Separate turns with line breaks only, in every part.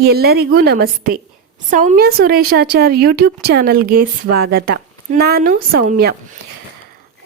ಎಲ್ಲರಿಗೂ ನಮಸ್ತೆ. ಸೌಮ್ಯ ಸುರೇಶಾಚಾರ್ ಯೂಟ್ಯೂಬ್ ಚಾನಲ್ಗೆ ಸ್ವಾಗತ. ನಾನು ಸೌಮ್ಯ.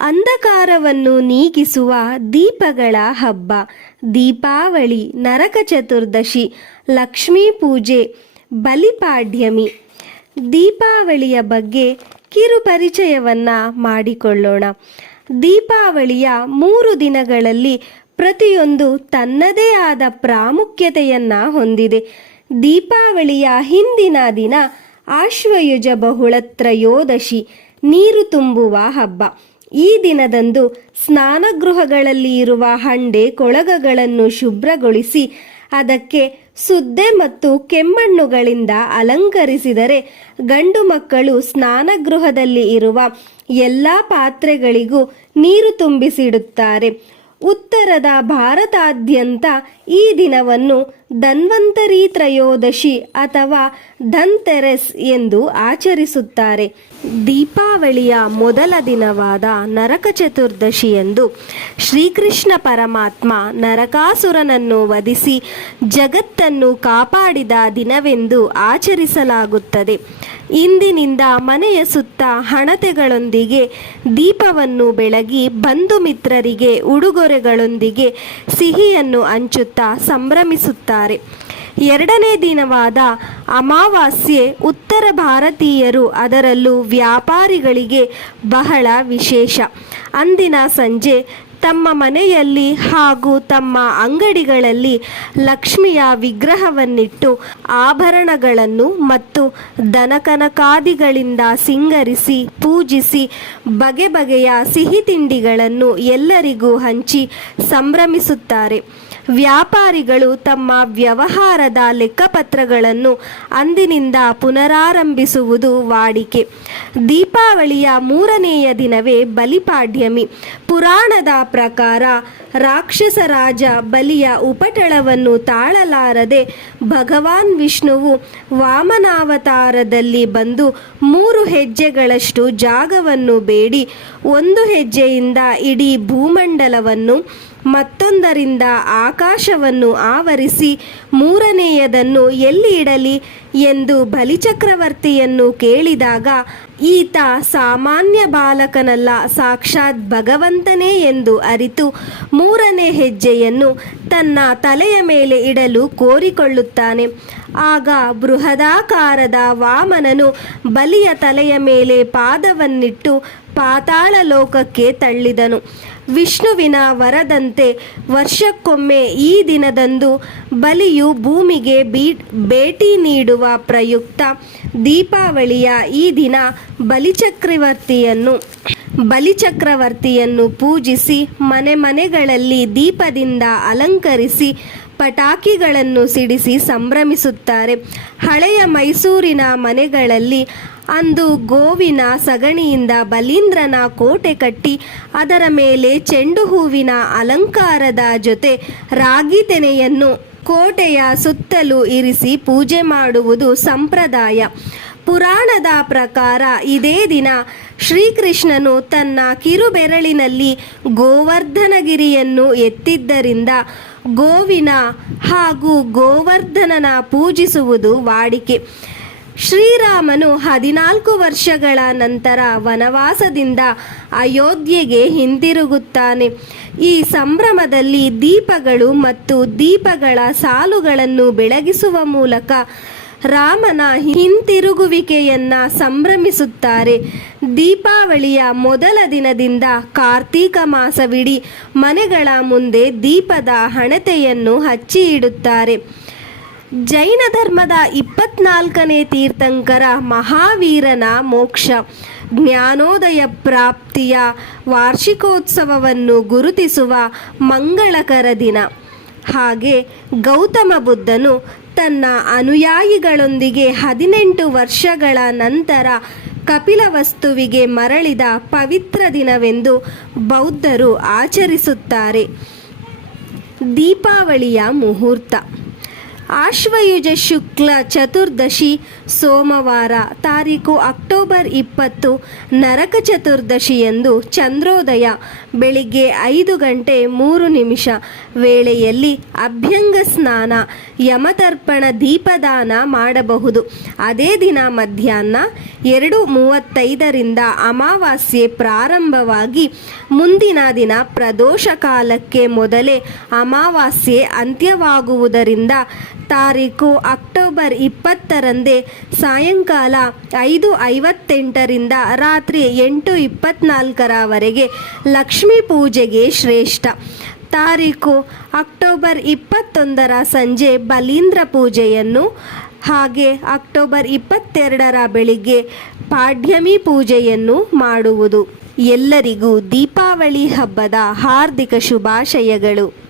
ಅಂಧಕಾರವನ್ನು ನೀಗಿಸುವ ದೀಪಗಳ ಹಬ್ಬ, ದೀಪಾವಳಿ, ನರಕ ಚತುರ್ದಶಿ, ಲಕ್ಷ್ಮೀ ಪೂಜೆ ಬಲಿಪಾಡ್ಯಮಿ ದೀಪಾವಳಿಯ ಬಗ್ಗೆ ಕಿರು ಪರಿಚಯವನ್ನ ಮಾಡಿಕೊಳ್ಳೋಣ. ದೀಪಾವಳಿಯ ಮೂರು ದಿನಗಳಲ್ಲಿ ಪ್ರತಿಯೊಂದು ತನ್ನದೇ ಆದ ಪ್ರಾಮುಖ್ಯತೆಯನ್ನು ಹೊಂದಿದೆ. ದೀಪಾವಳಿಯ ಹಿಂದಿನ ದಿನ ಆಶ್ವಯುಜ ಬಹುಳ ತ್ರಯೋದಶಿ ನೀರು ತುಂಬುವ ಹಬ್ಬ. ಈ ದಿನದಂದು ಸ್ನಾನಗೃಹಗಳಲ್ಲಿ ಇರುವ ಹಂಡೆ ಕೊಳಗಗಳನ್ನು ಶುಭ್ರಗೊಳಿಸಿ ಅದಕ್ಕೆ ಸುದ್ದೆ ಮತ್ತು ಕೆಮ್ಮಣ್ಣುಗಳಿಂದ ಅಲಂಕರಿಸಿದರೆ ಗಂಡು ಮಕ್ಕಳು ಸ್ನಾನಗೃಹದಲ್ಲಿ ಇರುವ ಎಲ್ಲ ಪಾತ್ರೆಗಳಿಗೂ ನೀರು ತುಂಬಿಸಿಡುತ್ತಾರೆ. ಉತ್ತರದ ಭಾರತಾದ್ಯಂತ ಈ ದಿನವನ್ನು ಧನ್ವಂತರಿ ತ್ರಯೋದಶಿ ಅಥವಾ ಧನ್ತೆರೆಸ್ ಎಂದು ಆಚರಿಸುತ್ತಾರೆ. ದೀಪಾವಳಿಯ ಮೊದಲ ದಿನವಾದ ನರಕ ಚತುರ್ದಶಿಯಂದು ಶ್ರೀಕೃಷ್ಣ ಪರಮಾತ್ಮ ನರಕಾಸುರನನ್ನು ವಧಿಸಿ ಜಗತ್ತನ್ನು ಕಾಪಾಡಿದ ದಿನವೆಂದು ಆಚರಿಸಲಾಗುತ್ತದೆ. ಇಂದಿನಿಂದ ಮನೆಯ ಸುತ್ತ ಹಣತೆಗಳೊಂದಿಗೆ, ದೀಪವನ್ನು ಬೆಳಗಿ ಬಂಧು ಮಿತ್ರರಿಗೆ ಉಡುಗೊರೆಗಳೊಂದಿಗೆ ಸಿಹಿಯನ್ನು ಹಂಚುತ್ತಾ ಸಂಭ್ರಮಿಸುತ್ತಾರೆ. ಎರಡನೇ ದಿನವಾದ ಅಮಾವಾಸ್ಯೆ ಉತ್ತರ ಭಾರತೀಯರು ಅದರಲ್ಲೂ ವ್ಯಾಪಾರಿಗಳಿಗೆ ಬಹಳ ವಿಶೇಷ. ಅಂದಿನ ಸಂಜೆ ತಮ್ಮ ಮನೆಯಲ್ಲಿ ಹಾಗೂ ತಮ್ಮ ಅಂಗಡಿಗಳಲ್ಲಿ ಲಕ್ಷ್ಮಿಯ ವಿಗ್ರಹವನ್ನಿಟ್ಟು ಆಭರಣಗಳನ್ನು ಮತ್ತು ದನಕನಕಾದಿಗಳಿಂದ ಸಿಂಗರಿಸಿ ಪೂಜಿಸಿ ಬಗೆ ಬಗೆಯ ಸಿಹಿ ತಿಂಡಿಗಳನ್ನು ಎಲ್ಲರಿಗೂ ಹಂಚಿ ಸಂಭ್ರಮಿಸುತ್ತಾರೆ. ವ್ಯಾಪಾರಿಗಳು ತಮ್ಮ ವ್ಯವಹಾರದ ಲೆಕ್ಕಪತ್ರಗಳನ್ನು ಅಂದಿನಿಂದ ಪುನರಾರಂಭಿಸುವುದು ವಾಡಿಕೆ. ದೀಪಾವಳಿಯ ಮೂರನೆಯ ದಿನವೇ ಬಲಿಪಾಡ್ಯಮಿ. ಪುರಾಣದ ಪ್ರಕಾರ ರಾಕ್ಷಸ ರಾಜ ಬಲಿಯ ಉಪಟಳವನ್ನು ತಾಳಲಾರದೆ ಭಗವಾನ್ ವಿಷ್ಣುವು ವಾಮನಾವತಾರದಲ್ಲಿ ಬಂದು ಮೂರು ಹೆಜ್ಜೆಗಳಷ್ಟು ಜಾಗವನ್ನು ಬೇಡಿ, ಒಂದು ಹೆಜ್ಜೆಯಿಂದ ಇಡೀ ಭೂಮಂಡಲವನ್ನು ಮತ್ತೊಂದರಿಂದ ಆಕಾಶವನ್ನು ಆವರಿಸಿ ಮೂರನೆಯದನ್ನು ಎಲ್ಲಿ ಇಡಲಿ ಎಂದು ಬಲಿಚಕ್ರವರ್ತಿಯನ್ನು ಕೇಳಿದಾಗ, ಈತ ಸಾಮಾನ್ಯ ಬಾಲಕನಲ್ಲ, ಸಾಕ್ಷಾತ್ ಭಗವಂತನೇ ಎಂದು ಅರಿತು ಮೂರನೇ ಹೆಜ್ಜೆಯನ್ನು ತನ್ನ ತಲೆಯ ಮೇಲೆ ಇಡಲು ಕೋರಿಕೊಳ್ಳುತ್ತಾನೆ. ಆಗ ಬೃಹದಾಕಾರದ ವಾಮನನು ಬಲಿಯ ತಲೆಯ ಮೇಲೆ ಪಾದವನ್ನಿಟ್ಟು ಪಾತಾಳ ಲೋಕಕ್ಕೆ ತಳ್ಳಿದನು. ವಿಷ್ಣುವಿನ ವರದಂತೆ ವರ್ಷಕ್ಕೊಮ್ಮೆ ಈ ದಿನದಂದು ಬಲಿಯು ಭೂಮಿಗೆ ಬೀ, ಭೇಟಿ ನೀಡುವ ಪ್ರಯುಕ್ತ ದೀಪಾವಳಿಯ ಈ ದಿನ ಬಲಿಚಕ್ರವರ್ತಿಯನ್ನು ಬಲಿಚಕ್ರವರ್ತಿಯನ್ನು ಪೂಜಿಸಿ ಮನೆ ಮನೆಗಳಲ್ಲಿ ದೀಪದಿಂದ ಅಲಂಕರಿಸಿ ಪಟಾಕಿಗಳನ್ನು ಸಿಡಿಸಿ ಸಂಭ್ರಮಿಸುತ್ತಾರೆ. ಹಳೆಯ ಮೈಸೂರಿನ ಮನೆಗಳಲ್ಲಿ ಅಂದು ಗೋವಿನ ಸಗಣಿಯಿಂದ ಬಲೀಂದ್ರನ ಕೋಟೆ ಕಟ್ಟಿ ಅದರ ಮೇಲೆ ಚೆಂಡು ಹೂವಿನ ಅಲಂಕಾರದ ಜೊತೆ ರಾಗಿ ತೆನೆಯನ್ನು ಕೋಟೆಯ ಸುತ್ತಲೂ ಇರಿಸಿ ಪೂಜೆ ಮಾಡುವುದು ಸಂಪ್ರದಾಯ. ಪುರಾಣದ ಪ್ರಕಾರ ಇದೇ ದಿನ ಶ್ರೀಕೃಷ್ಣನು ತನ್ನ ಕಿರುಬೆರಳಿನಲ್ಲಿ ಗೋವರ್ಧನಗಿರಿಯನ್ನು ಎತ್ತಿದ್ದರಿಂದ ಗೋವಿನ ಹಾಗೂ ಗೋವರ್ಧನನ ಪೂಜಿಸುವುದು ವಾಡಿಕೆ. ಶ್ರೀರಾಮನು ಹದಿನಾಲ್ಕು ವರ್ಷಗಳ ನಂತರ ವನವಾಸದಿಂದ ಅಯೋಧ್ಯೆಗೆ ಹಿಂದಿರುಗುತ್ತಾನೆ. ಈ ಸಂಭ್ರಮದಲ್ಲಿ ದೀಪಗಳು ಮತ್ತು ದೀಪಗಳ ಸಾಲುಗಳನ್ನು ಬೆಳಗಿಸುವ ಮೂಲಕ ರಾಮನ ಹಿಂತಿರುಗುವಿಕೆಯನ್ನ ಸಂಭ್ರಮಿಸುತ್ತಾರೆ. ದೀಪಾವಳಿಯ ಮೊದಲ ದಿನದಿಂದ ಕಾರ್ತೀಕ ಮಾಸವಿಡೀ ಮನೆಗಳ ಮುಂದೆ ದೀಪದ ಹಣತೆಯನ್ನು ಹಚ್ಚಿ ಇಡುತ್ತಾರೆ. ಜೈನ ಧರ್ಮದ ಇಪ್ಪತ್ನಾಲ್ಕನೇ ತೀರ್ಥಂಕರ ಮಹಾವೀರನ ಮೋಕ್ಷ. ಜ್ಞಾನೋದಯ ಪ್ರಾಪ್ತಿಯ ವಾರ್ಷಿಕೋತ್ಸವವನ್ನು ಗುರುತಿಸುವ ಮಂಗಳಕರ ದಿನ. ಹಾಗೆ ಗೌತಮ ಬುದ್ಧನು ತನ್ನ ಅನುಯಾಯಿಗಳೊಂದಿಗೆ ಹದಿನೆಂಟು ವರ್ಷಗಳ ನಂತರ ಕಪಿಲ ವಸ್ತುವಿಗೆ ಮರಳಿದ ಪವಿತ್ರ ದಿನವೆಂದು ಬೌದ್ಧರು ಆಚರಿಸುತ್ತಾರೆ. ದೀಪಾವಳಿಯ ಮುಹೂರ್ತ. ಆಶ್ವಯುಜ ಶುಕ್ಲ ಚತುರ್ದಶಿ ಸೋಮವಾರ ತಾರೀಕು ಅಕ್ಟೋಬರ್ ಇಪ್ಪತ್ತು ನರಕ ಚತುರ್ದಶಿಯಂದು ಚಂದ್ರೋದಯ ಬೆಳಿಗ್ಗೆ ಐದು ಗಂಟೆ ಮೂರು ನಿಮಿಷ ವೇಳೆಯಲ್ಲಿ ಅಭ್ಯಂಗ ಸ್ನಾನ, ಯಮತರ್ಪಣ, ದೀಪದಾನ ಮಾಡಬಹುದು. ಅದೇ ದಿನ ಮಧ್ಯಾಹ್ನ ಎರಡು ಮೂವತ್ತೈದರಿಂದ ಅಮಾವಾಸ್ಯೆ ಪ್ರಾರಂಭವಾಗಿ ಮುಂದಿನ ದಿನ ಪ್ರದೋಷ ಕಾಲಕ್ಕೆ ಮೊದಲೇ ಅಮಾವಾಸ್ಯೆ ಅಂತ್ಯವಾಗುವುದರಿಂದ ತಾರೀಕು ಅಕ್ಟೋಬರ್ ಇಪ್ಪತ್ತರಂದೇ ಸಾಯಂಕಾಲ ಐದು ಐವತ್ತೆಂಟರಿಂದ ರಾತ್ರಿ ಎಂಟು ಇಪ್ಪತ್ನಾಲ್ಕರವರೆಗೆ ಲಕ್ಷ್ಮೀ ಪೂಜೆಗೆ ಶ್ರೇಷ್ಠ. ತಾರೀಕು ಅಕ್ಟೋಬರ್ ಇಪ್ಪತ್ತೊಂದರ ಸಂಜೆ ಬಲೀಂದ್ರ ಪೂಜೆಯನ್ನು ಹಾಗೆ ಅಕ್ಟೋಬರ್ ಇಪ್ಪತ್ತೆರಡರ ಬೆಳಿಗ್ಗೆ ಪಾಡ್ಯಮಿ ಪೂಜೆಯನ್ನು ಮಾಡುವುದು. ಎಲ್ಲರಿಗೂ ದೀಪಾವಳಿ ಹಬ್ಬದ ಹಾರ್ದಿಕ ಶುಭಾಶಯಗಳು.